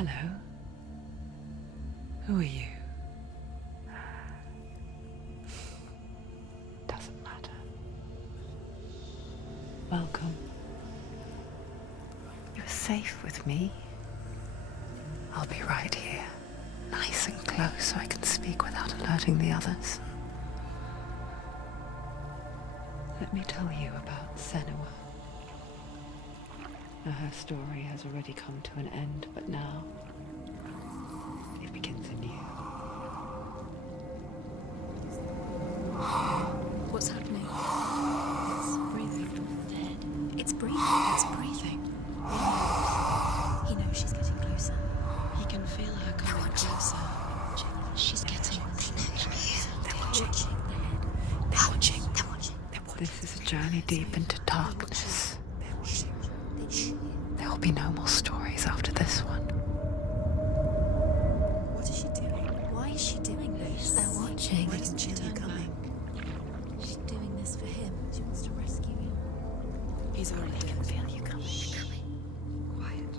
Hello. Who are you? Doesn't matter. Welcome. You're safe with me. I'll be right here, nice and close so I can speak without alerting the others. Let me tell you about Senua. Now, her story has already come to an end, but now it begins anew. What's happening? It's breathing. Dead. It's breathing. It's breathing. He knows she's getting closer. He can feel her coming closer. She's getting closer. They're watching. They're watching. They're watching. This is a journey deep into darkness. There will be no more stories after this one. What is she doing? Why is she doing this? They're watching. Why isn't she turning back? She's doing this for him. She wants to rescue him. He's already dead. I can feel you coming. Quiet.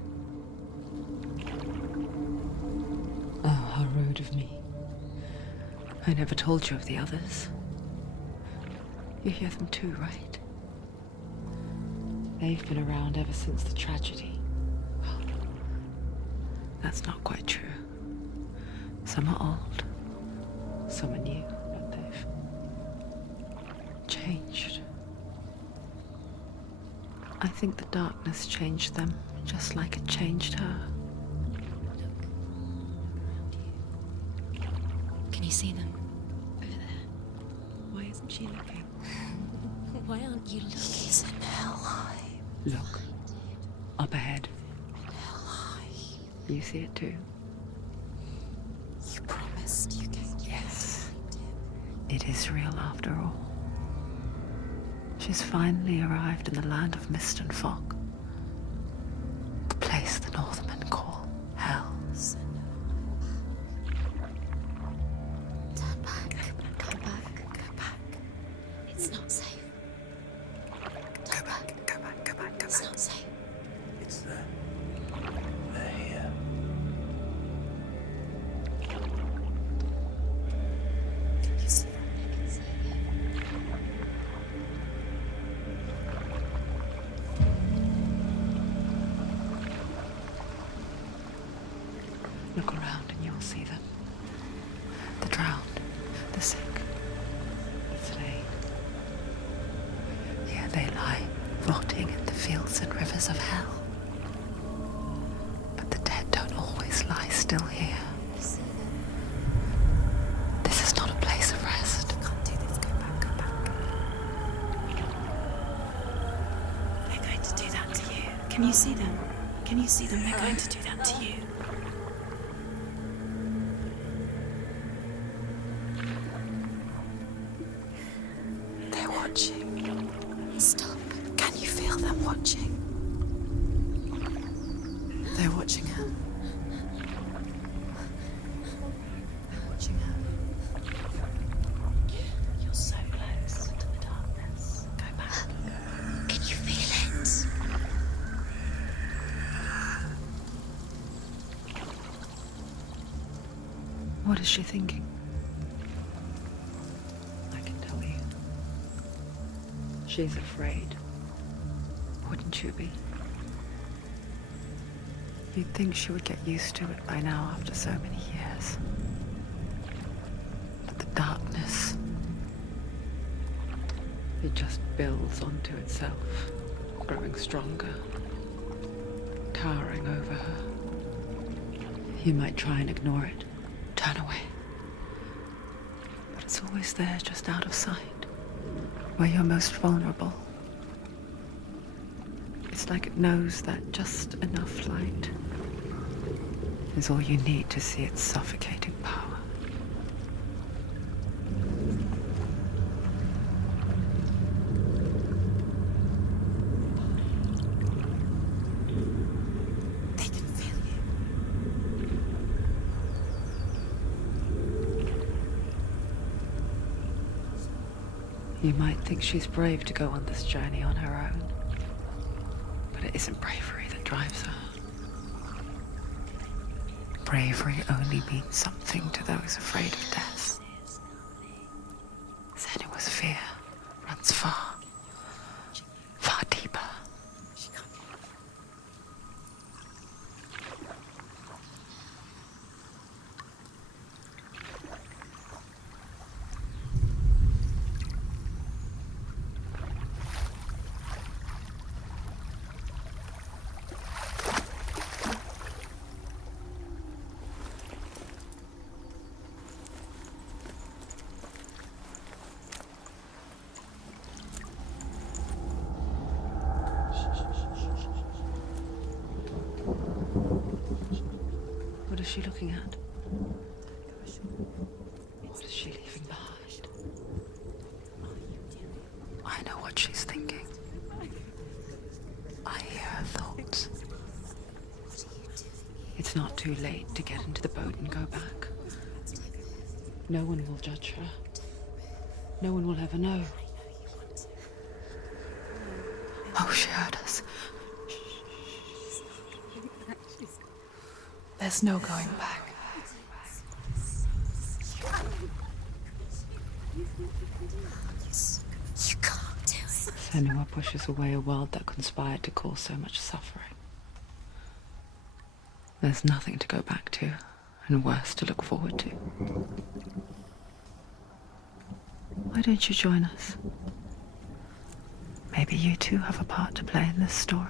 Oh, how rude of me. I never told you of the others. You hear them too, right? They've been around ever since the tragedy. Well, that's not quite true. Some are old, some are new, but they've changed. I think the darkness changed them, just like it changed her. Can you see them? Over there. Why isn't she looking? Why aren't you looking? He's in Helheim. Look, up ahead. Helheim. You see it too? You promised you came. Yes. It is real after all. She's finally arrived in the land of mist and fog. The place the Northmen call Hell. Turn back. Come back. Go back. It's not safe. Turn back. Go back. It's not safe. It's there. They're here. Can you see them? I can see it. Look around and you'll see them. The drowned, the sick, the slain. Here they lie, rotting in the fields and rivers of hell. But the dead don't always lie still here. You see them? This is not a place of rest. You can't do this. Go back. They're going to do that to you. Can you see them? Can you see them? They're going to do that to you. They're watching. Stop. Can you feel them watching? They're watching her. They're watching her. You're so close to the darkness. Go back. Can you feel it? What is she thinking? I can tell you. She's afraid. Wouldn't you be? You'd think she would get used to it by now after so many years. But the darkness, it just builds onto itself, growing stronger, towering over her. You might try and ignore it, turn away. But it's always there, just out of sight, where you're most vulnerable. It's like it knows that just enough light is all you need to see its suffocating power. They can feel you. You might think she's brave to go on this journey on her own, but it isn't bravery that drives her. bravery only means something to those afraid of death. Senua's fear runs far, far deeper. What is she looking at? What is she leaving behind? I know what she's thinking. I hear her thoughts. It's not too late to get into the boat and go back. No one will judge her. No one will ever know. Oh, she heard us. There's no going back. You can't do it. Senua pushes away a world that conspired to cause so much suffering. There's nothing to go back to, and worse to look forward to. Why don't you join us? Maybe you too have a part to play in this story.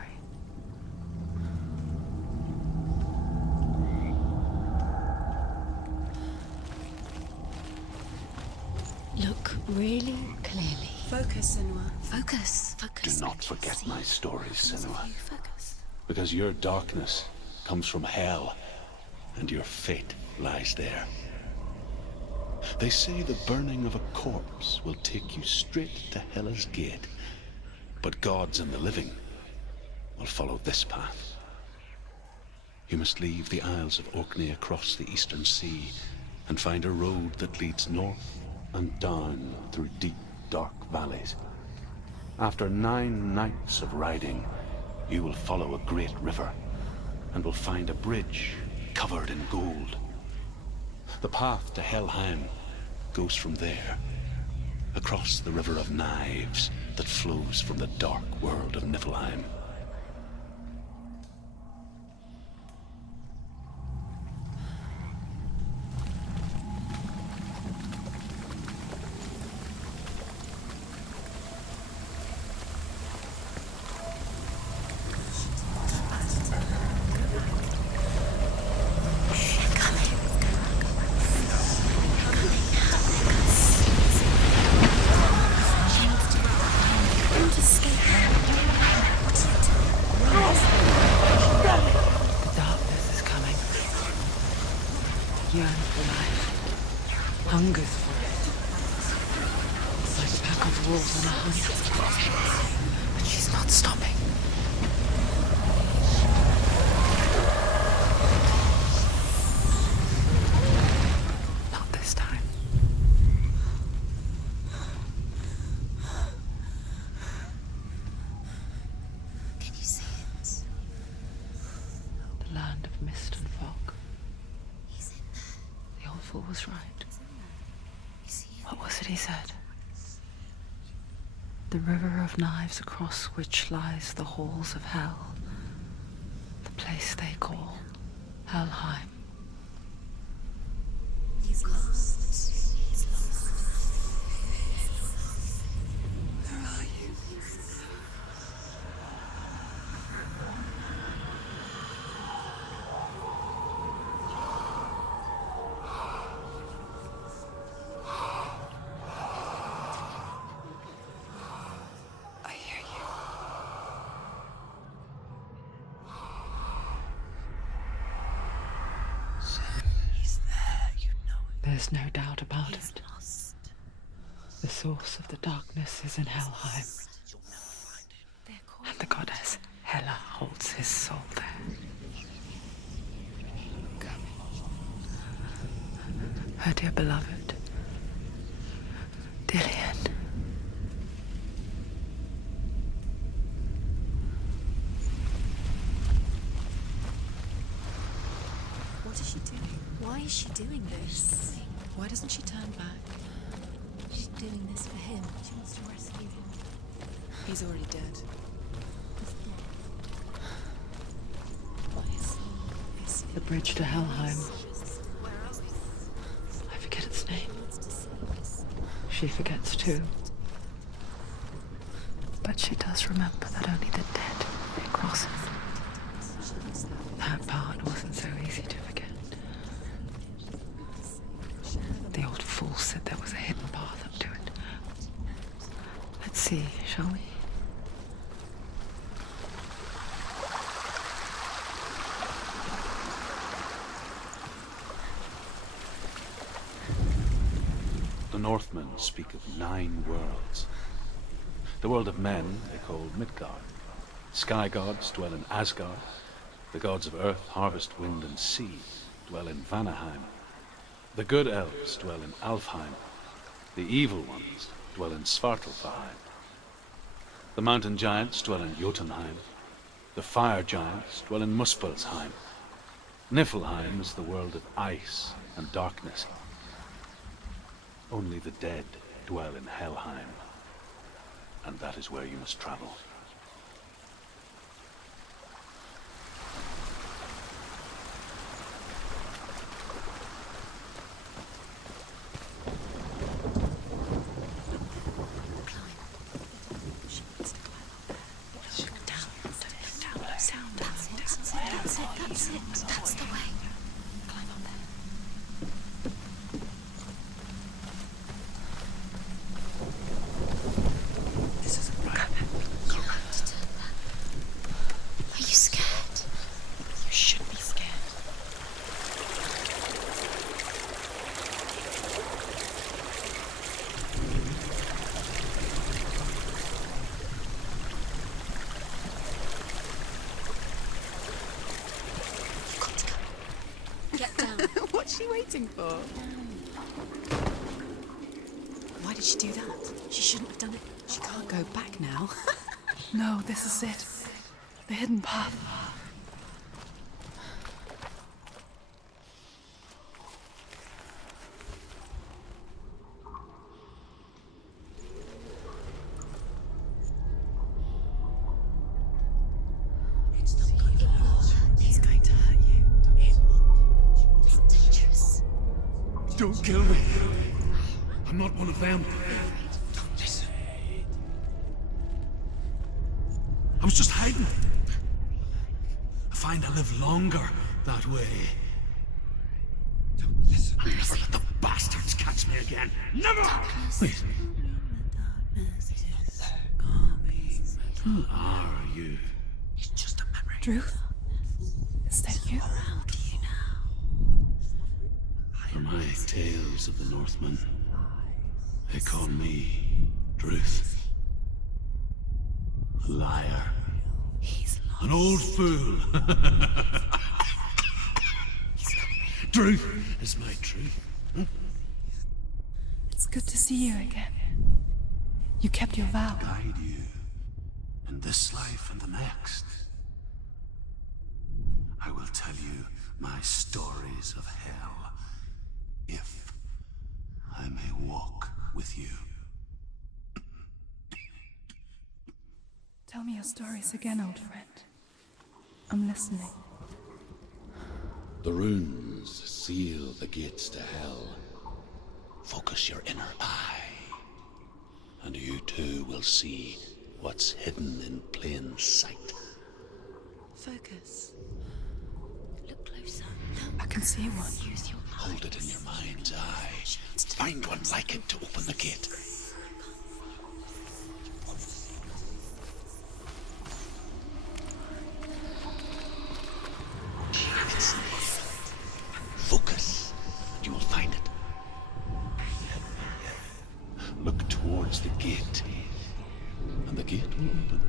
Look really clearly. Focus, Senua. Focus. Focus. Do not forget my stories, Senua. You focus. Because your darkness comes from hell, and your fate lies there. They say the burning of a corpse will take you straight to Hela's gate, but gods and the living will follow this path. You must leave the Isles of Orkney across the eastern sea and find a road that leads north and down through deep, dark valleys. After 9 nights of riding, you will follow a great river and will find a bridge covered in gold. The path to Helheim goes from there, across the River of Knives that flows from the dark world of Niflheim. The darkness is coming. Yearns for life. Hungers for it. Like a pack of wolves on a hunt. But she's not stopping. Not this time. Can you see it? The land of mist and fog. He's in there. The old fool was right. You see him? What was it he said? The river of knives across which lies the halls of hell. The place they call Helheim. He's lost. He's lost. Where are you? I hear you. He's there, you know it. There's no doubt about He's it. lost. The source of the darkness is in Helheim, They're calling and the goddess Hela holds his soul there. Her dear beloved, Dillian. What is she doing? doing this? Why doesn't she turn back? She's doing this for him. She wants to rescue him. He's already dead. The bridge to Helheim. I forget its name. She forgets too. But she does remember that only the dead may cross it. That part wasn't so easy to forget. The old fool said there was a hidden path up to it. Let's see, shall we? The Northmen speak of 9 worlds. The world of men they call Midgard. Sky gods dwell in Asgard. The gods of earth, harvest, wind, and sea dwell in Vanaheim. The good elves dwell in Alfheim. The evil ones dwell in Svartalfheim. The mountain giants dwell in Jotunheim. The fire giants dwell in Muspelheim. Niflheim is the world of ice and darkness. Only the dead dwell in Helheim, and that is where you must travel. That's the way. Climb up there. This isn't right. You have to turn back. Are you scared? You should be scared. You've got to go. Get down. What's she waiting for? Why did she do that? She shouldn't have done it. She can't go back now. No, this is it. The hidden path. It's not going to hurt. It's going to hurt you. It's dangerous. Don't kill me. I'm not one of them. Don't listen. I was just hiding. I find I live longer that way. Don't listen. Never let the bastards catch me again. Never! Wait, who are you? It's just a memory. Druth? Is that you? For my tales of the Northmen, they call me Druth. A liar. He's lost. An old fool. Truth is my truth. It's good to see you again. You kept your vow. Guide you in this life and the next. I will tell you my stories of hell, if I may walk with you. Tell me your stories again, old friend. I'm listening. The runes seal the gates to hell. Focus your inner eye, and you too will see what's hidden in plain sight. Focus. Look closer. I can see one. Use your mind. Hold it in your mind's eye. Find one like it to open the gate. Focus, and you will find it. Look towards the gate, and the gate will open.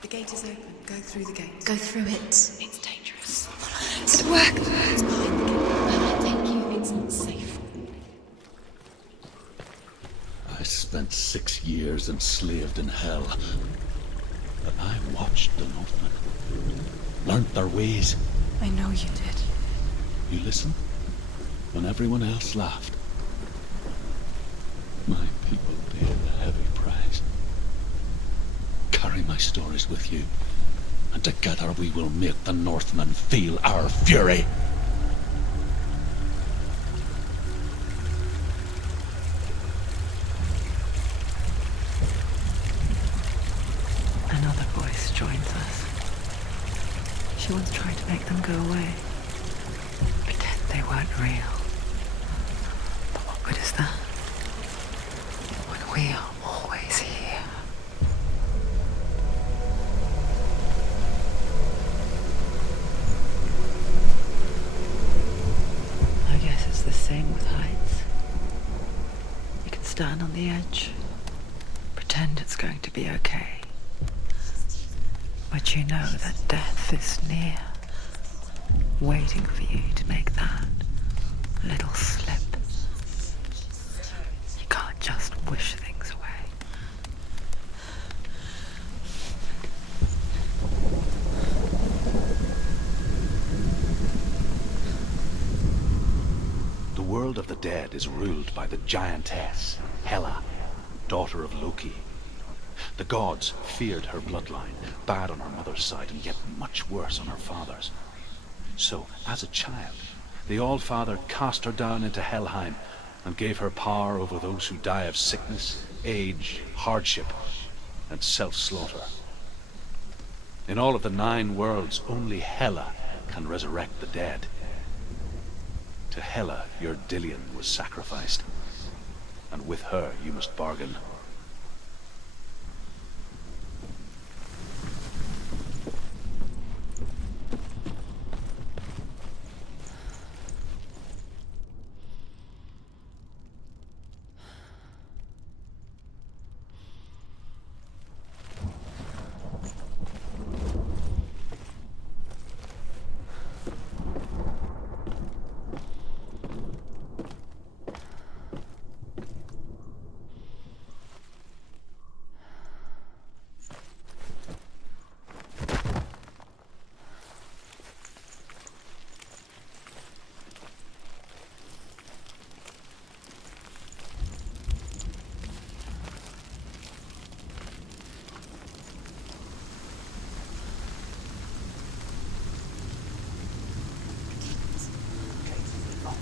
The gate is open. Go through the gate. Go through it. It's dangerous. It worked. It's behind the gate. Thank you. It's not safe. I spent 6 years enslaved in hell. But I watched the Northmen, learnt their ways. I know you did. You listened when everyone else laughed. My people paid a heavy price. Carry my stories with you, and together we will make the Northmen feel our fury. Another voice joins us. She once tried to make them go away. Pretend they weren't real. But what good is that? When we are always here. I guess it's the same with heights. You can stand on the edge, pretend it's going to be okay. But you know that death is near, waiting for you to make that little slip. You can't just wish things away. The world of the dead is ruled by the giantess, Hela, daughter of Loki. The gods feared her bloodline, bad on her mother's side and yet much worse on her father's. So, as a child, the All-Father cast her down into Helheim and gave her power over those who die of sickness, age, hardship, and self-slaughter. In all of the 9 worlds, only Hela can resurrect the dead. To Hela, your Dillion was sacrificed, and with her you must bargain.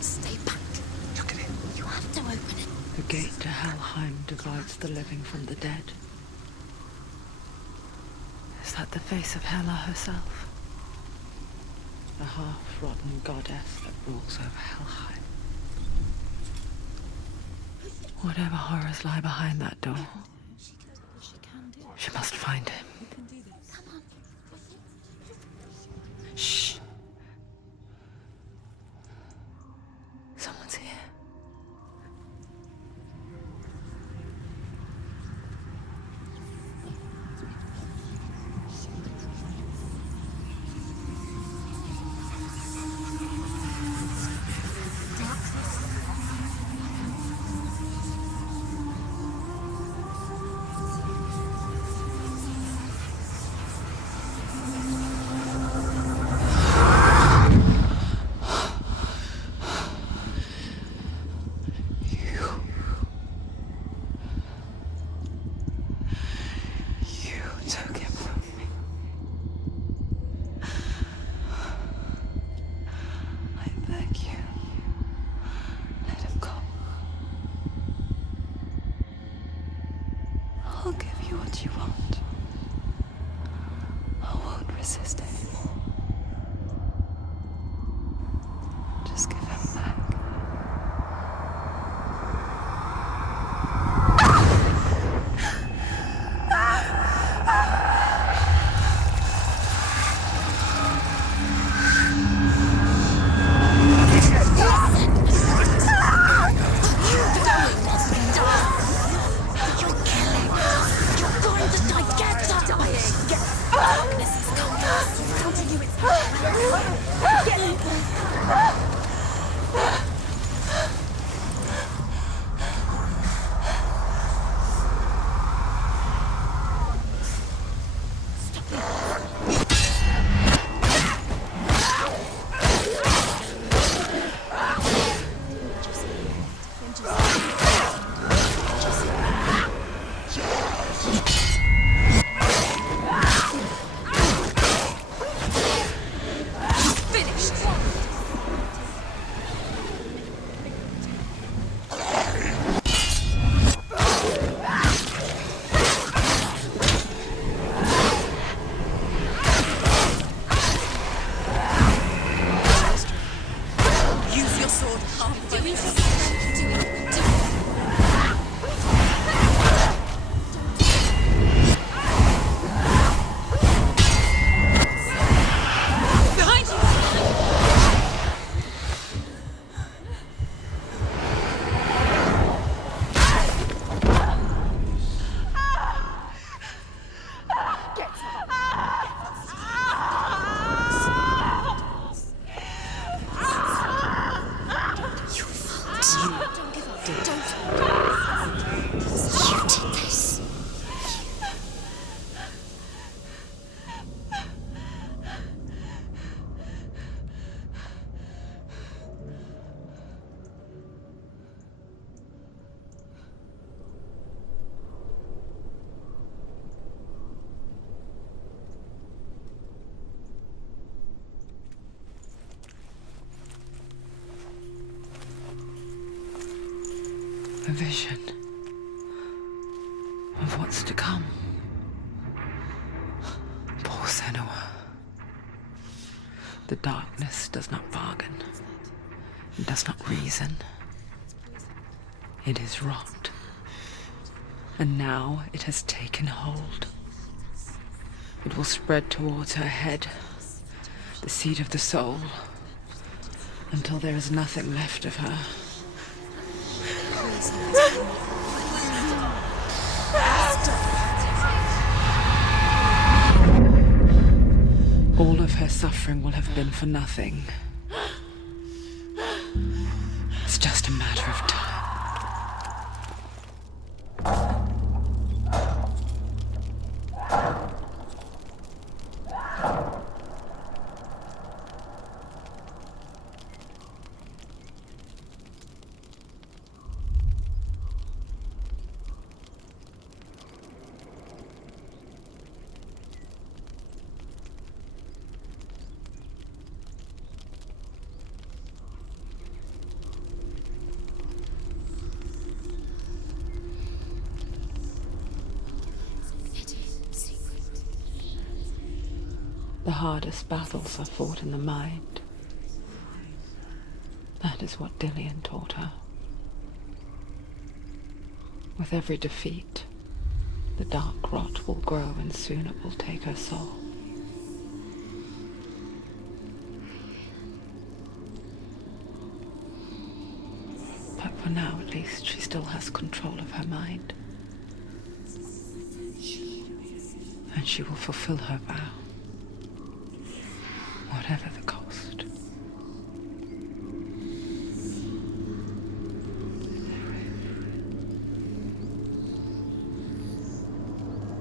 Stay back. Look at it. You have to open it. The gate to Helheim divides the living from the dead. Is that the face of Hela herself? The half-rotten goddess that rules over Helheim. Whatever horrors lie behind that door, she must find him. Shh. Someone's here. I'll give you what you want. I won't resist anymore. Just give him back. Darkness is coming. a vision of what's to come. Poor Senua. The darkness does not bargain. It does not reason. It is rot. And now it has taken hold. It will spread towards her head, the seat of the soul, until there is nothing left of her. All of her suffering will have been for nothing. It's just a matter of time. The hardest battles are fought in the mind. That is what Dillian taught her. With every defeat, the dark rot will grow and soon it will take her soul. But for now, at least, she still has control of her mind. And she will fulfill her vow. Whatever the cost.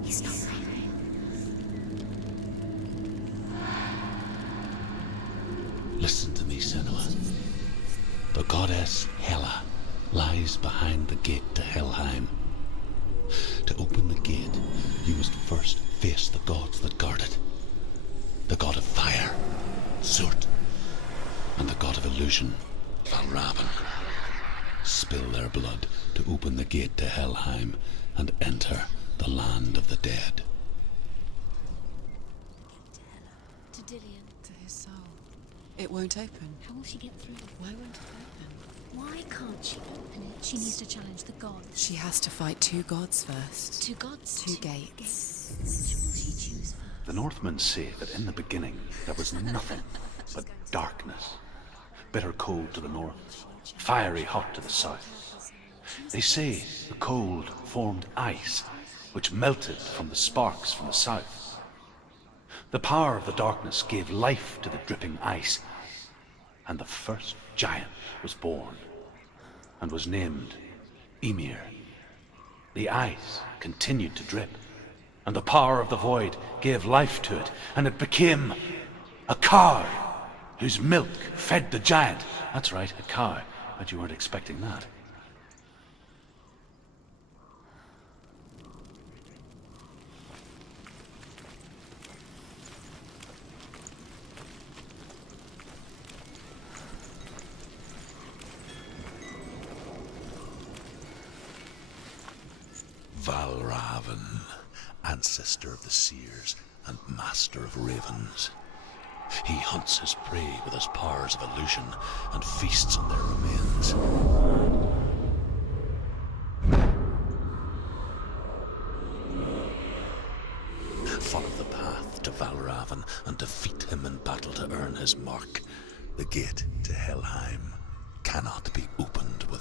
He's not ready. Listen to me, Senua. The goddess Hela lies behind the gate to Helheim. To open the gate, you must first face the gods that guard it. The god of fire, Surt, and the god of illusion, Valravn. Spill their blood to open the gate to Helheim and enter the land of the dead. To Dillian. To his soul. It won't open. How will she get through? Why won't it open? Why can't she open it? She needs to challenge the gods. She has to fight two gods first. Two gods? Two gates. Which will she choose first? The Northmen say that in the beginning there was nothing but darkness. Bitter cold to the north, fiery hot to the south. They say the cold formed ice, which melted from the sparks from the south. The power of the darkness gave life to the dripping ice, and the first giant was born, and was named Ymir. The ice continued to drip, and the power of the void gave life to it, and it became a cow whose milk fed the giant. That's right, a cow. Bet you weren't expecting that. Valravn, ancestor of the seers and master of ravens. He hunts his prey with his powers of illusion and feasts on their remains. Follow the path to Valravn and defeat him in battle to earn his mark. The gate to Helheim cannot be opened without